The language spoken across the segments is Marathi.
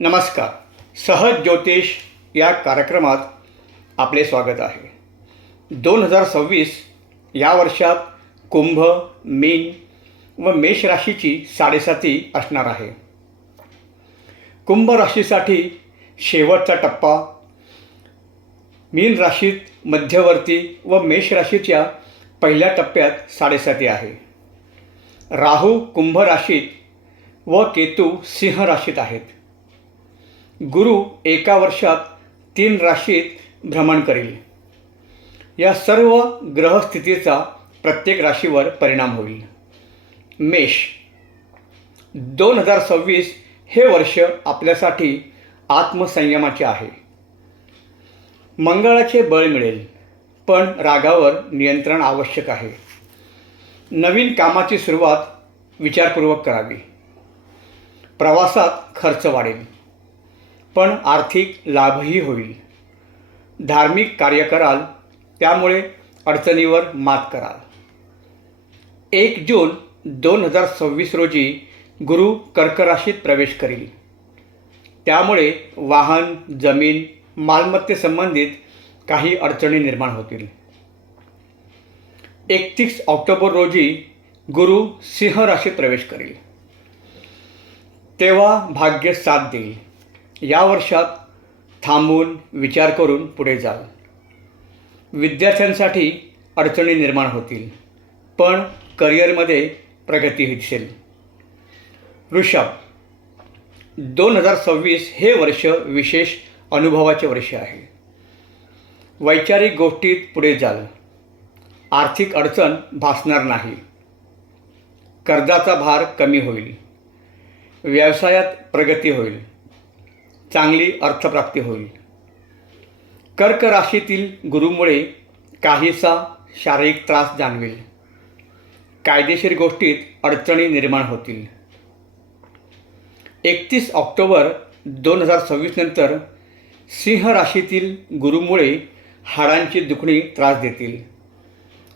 नमस्कार. सहज ज्योतिष या कार्यक्रमात आपले स्वागत आहे. दोन हजार सव्वीस या वर्षात कुंभ मीन व मेष राशीची साडेसाती असणार आहे. कुंभ राशीसाठी शेवटचा टप्पा मीन राशीत मध्यवर्ती व मेष राशीच्या पहिल्या टप्प्यात साडेसाती आहे. राहू कुंभ राशीत व केतू सिंह राशीत आहेत. गुरु एका वर्षात तीन राशीत भ्रमण करेल. या सर्व ग्रहस्थितीचा प्रत्येक राशीवर परिणाम होईल. मेष. दोन हजार सव्वीस हे वर्ष आपल्यासाठी आत्मसंयमाचे आहे. मंगळाचे बळ मिळेल पण रागावर नियंत्रण आवश्यक आहे. नवीन कामाची सुरुवात विचारपूर्वक करावी. प्रवासात खर्च वाढेल. पण आर्थिक लाभही होईल. धार्मिक कार्य कराल त्यामुळे अडचणीवर मात कराल. एक जून दोन हजार सव्वीस रोजी गुरु कर्क राशीत प्रवेश करील. त्यामुळे वाहन जमीन मालमत्तेसंबंधित काही अडचणी निर्माण होतील. एकतीस ऑक्टोबर रोजी गुरु सिंह राशीत प्रवेश करेल. तेव्हा भाग्य साथ देईल. या वर्षात थांबून विचार करून पुढे जाल. विद्यार्थ्यांसाठी अडचणी निर्माण होतील पण करिअरमध्ये प्रगती दिसेल. वृषभ दोन हजार सव्वीस हे वर्ष विशेष अनुभवाचे वर्ष आहे. वैचारिक गोष्टीत पुढे जाल. आर्थिक अडचण भासणार नाही. कर्जाचा भार कमी होईल. व्यवसायात प्रगती होईल. चांगली अर्थप्राप्ती होईल. कर्क राशीतील गुरुमुळे काहीसा शारीरिक त्रास जाणवेल. कायदेशीर गोष्टीत अडचणी निर्माण होतील. एकतीस ऑक्टोबर दोन हजार सव्वीस नंतर सिंह राशीतील गुरुमुळे हाडांची दुखणी त्रास देतील.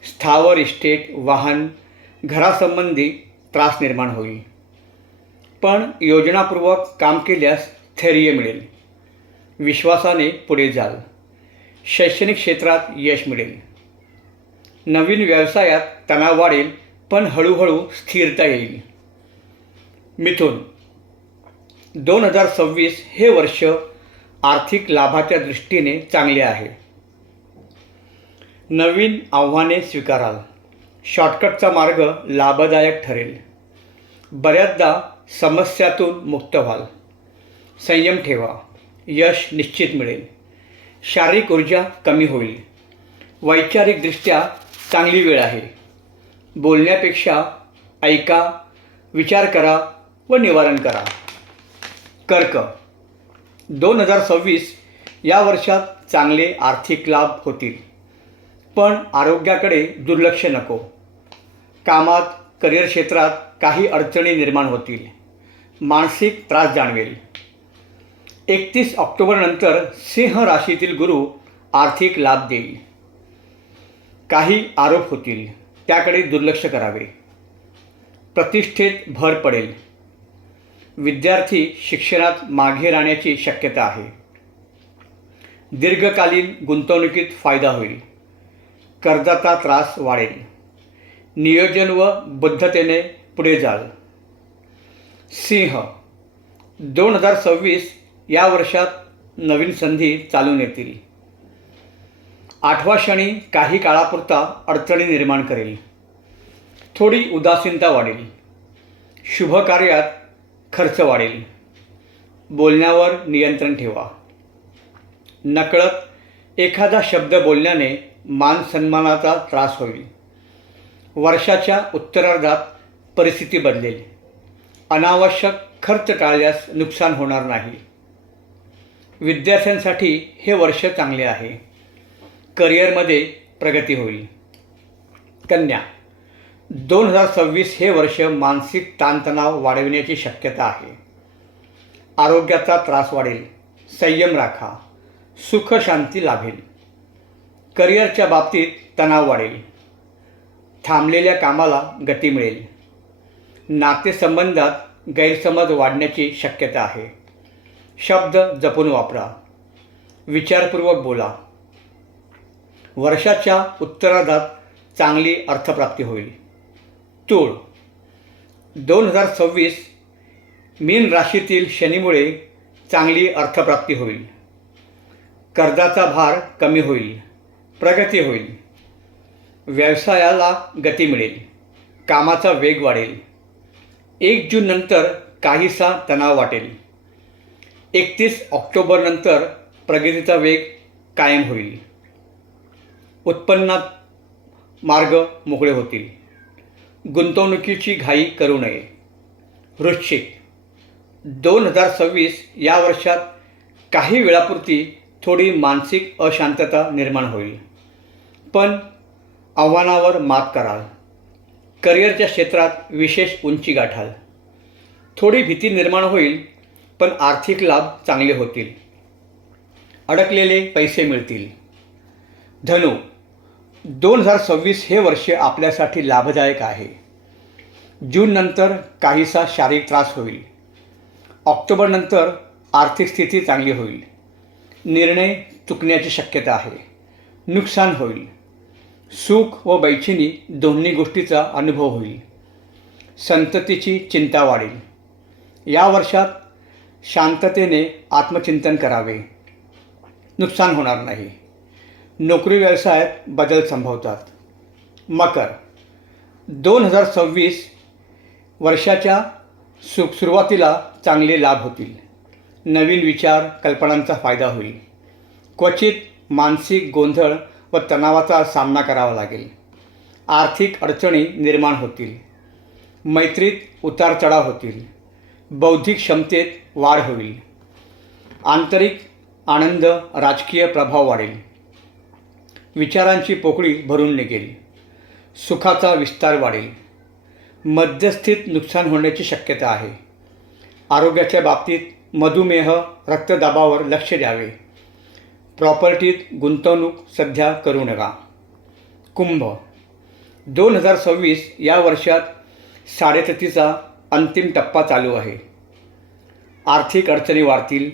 स्थावर इस्टेट वाहन घरासंबंधी त्रास निर्माण होईल. पण योजनापूर्वक काम केल्यास स्थैर्य मिळेल. विश्वासाने पुढे जाल. शैक्षणिक क्षेत्रात यश मिळेल. नवीन व्यवसायात तणाव वाढेल पण हळूहळू स्थिरता येईल. मिथुन दोन हजार सव्वीस हे वर्ष आर्थिक लाभाच्या दृष्टीने चांगले आहे. नवीन आव्हाने स्वीकाराल. शॉर्टकटचा मार्ग लाभदायक ठरेल. बऱ्याचदा समस्यातून मुक्त व्हाल. संयम ठेवा. यश निश्चित मिळेल. शारीरिक ऊर्जा कमी होईल. वैचारिकदृष्ट्या चांगली वेळ आहे. बोलण्यापेक्षा ऐका विचार करा व निवारण करा. कर्क. दोन हजार सव्वीस या वर्षात चांगले आर्थिक लाभ होतील. पण आरोग्याकडे दुर्लक्ष नको. कामात करिअर क्षेत्रात काही अडचणी निर्माण होतील. मानसिक त्रास जाणवेल. एकतीस ऑक्टोबरनंतर सिंह राशीतील गुरु आर्थिक लाभ देईल. काही आरोप होतील. त्याकडे दुर्लक्ष करावे. प्रतिष्ठेत भर पडेल. विद्यार्थी शिक्षणात मागे राहण्याची शक्यता आहे. दीर्घकालीन गुंतवणुकीत फायदा होईल. कर्जाचा त्रास वाढेल. नियोजन व बुद्धतेने पुढे जाल. सिंह दोन हजार सव्वीस या वर्षात नवीन संधी चालून येतील. आठवा शनी काही काळापुरता अडचणी निर्माण करेल. थोडी उदासीनता वाढेल. शुभ कार्यात खर्च वाढेल. बोलण्यावर नियंत्रण ठेवा. नकळत एखादा शब्द बोलण्याने मान सन्मानाचा त्रास होईल. वर्षाच्या उत्तरार्धात परिस्थिती बदलेल. अनावश्यक खर्च टाळल्यास नुकसान होणार नाही. विद्यार्थ्यांसाठी हे वर्ष चांगले आहे. करिअरमध्ये प्रगती होईल. कन्या दोन हजार सव्वीस हे वर्ष मानसिक ताणतणाव वाढविण्याची शक्यता आहे. आरोग्याचा त्रास वाढेल. संयम राखा. सुख शांती लाभेल. करिअरच्या बाबतीत तणाव वाढेल. थांबलेल्या कामाला गती मिळेल. नातेसंबंधात गैरसमज वाढण्याची शक्यता आहे. शब्द जपून वापरा. विचारपूर्वक बोला. वर्षाच्या उत्तरार्धात चांगली अर्थप्राप्ती होईल. तूळ. दोन हजार सव्वीस मीन राशीतील शनीमुळे चांगली अर्थप्राप्ती होईल. कर्जाचा भार कमी होईल. प्रगती होईल. व्यवसायाला गती मिळेल. कामाचा वेग वाढेल. एक जूननंतर काहीसा तणाव वाटेल. एकतीस ऑक्टोबरनंतर प्रगतीचा वेग कायम होईल. उत्पन्नात मार्ग मोकळे होतील. गुंतवणुकीची घाई करू नये. वृश्चिक. दोन हजार सव्वीस या वर्षात काही वेळापुरती थोडी मानसिक अशांतता निर्माण होईल. पण आव्हानावर मात कराल. करिअरच्या क्षेत्रात विशेष उंची गाठाल. थोडी भीती निर्माण होईल पण आर्थिक लाभ चांगले होतील. अडकलेले पैसे मिळतील. धनु दोन हजार सव्वीस हे वर्ष आपल्यासाठी लाभदायक आहे. जूननंतर काहीसा शारीरिक त्रास होईल. ऑक्टोबरनंतर आर्थिक स्थिती चांगली होईल. निर्णय चुकण्याची शक्यता आहे. नुकसान होईल. सुख व बैचिनी दोन्ही गोष्टीचा अनुभव होईल. संततीची चिंता वाढेल. या वर्षात शांततेने आत्मचिंतन करावे. नुकसान होणार नाही. नोकरी व्यवसायात बदल संभवतात. मकर. दोन हजार सव्वीस वर्षाच्या सु सुरुवातीला चांगले लाभ होतील. नवीन विचार कल्पनांचा फायदा होईल. क्वचित मानसिक गोंधळ व तणावाचा सामना करावा लागेल. आर्थिक अडचणी निर्माण होतील. मैत्रीत उतार चढाव होतील. बौद्धिक क्षमतेत वाढ होईल. आंतरिक आनंद राजकीय प्रभाव वाढेल. विचारांची पोकळी भरून निघेल. सुखाचा विस्तार वाढेल. मध्यस्थित नुकसान होण्याची शक्यता आहे. आरोग्याच्या बाबतीत मधुमेह रक्तदाबावर लक्ष द्यावे. प्रॉपर्टीत गुंतवणूक सध्या करू नका. कुंभ. दोन हजार सव्वीस या वर्षात साडेतीचा अंतिम टप्पा चालू आहे. आर्थिक अडचणी वाढतील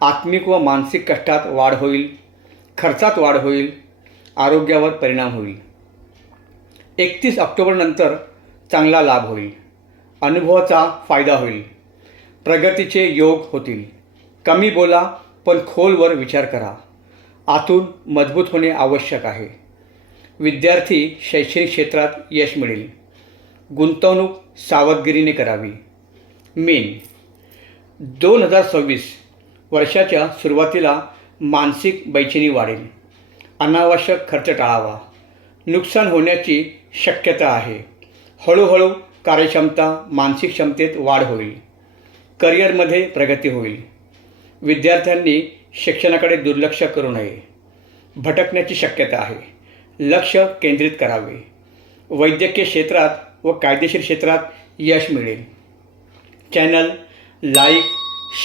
आत्मिक व मानसिक कष्टात वाढ होईल खर्चात वाढ होईल आरोग्यावर परिणाम होईल. एकतीस ऑक्टोबरनंतर चांगला लाभ होईल अनुभवाचा फायदा होईल प्रगतीचे योग होतील. कमी बोला पण खोलवर विचार करा. आतून मजबूत होणे आवश्यक आहे. विद्यार्थी शैक्षणिक क्षेत्रात यश मिळेल. गुंतवणूक सावधगिरीने करावी. मेन. दोन हजार सव्वीस वर्षाच्या सुरुवातीला मानसिक बैचेनी वाढेल. अनावश्यक खर्च टाळावा. नुकसान होण्याची शक्यता आहे. हळूहळू कार्यक्षमता मानसिक क्षमतेत वाढ होईल. करिअरमध्ये प्रगती होईल. विद्यार्थ्यांनी शिक्षणाकडे दुर्लक्ष करू नये. भटकण्याची शक्यता आहे. लक्ष केंद्रित करावे. वैद्यकीय क्षेत्रात व कायदेशीर क्षेत्रात यश मिळेल. चॅनल लाईक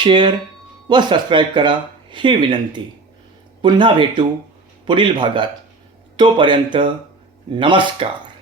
शेअर व सबस्क्राईब करा ही विनंती. पुन्हा भेटू पुढील भागात. तोपर्यंत नमस्कार.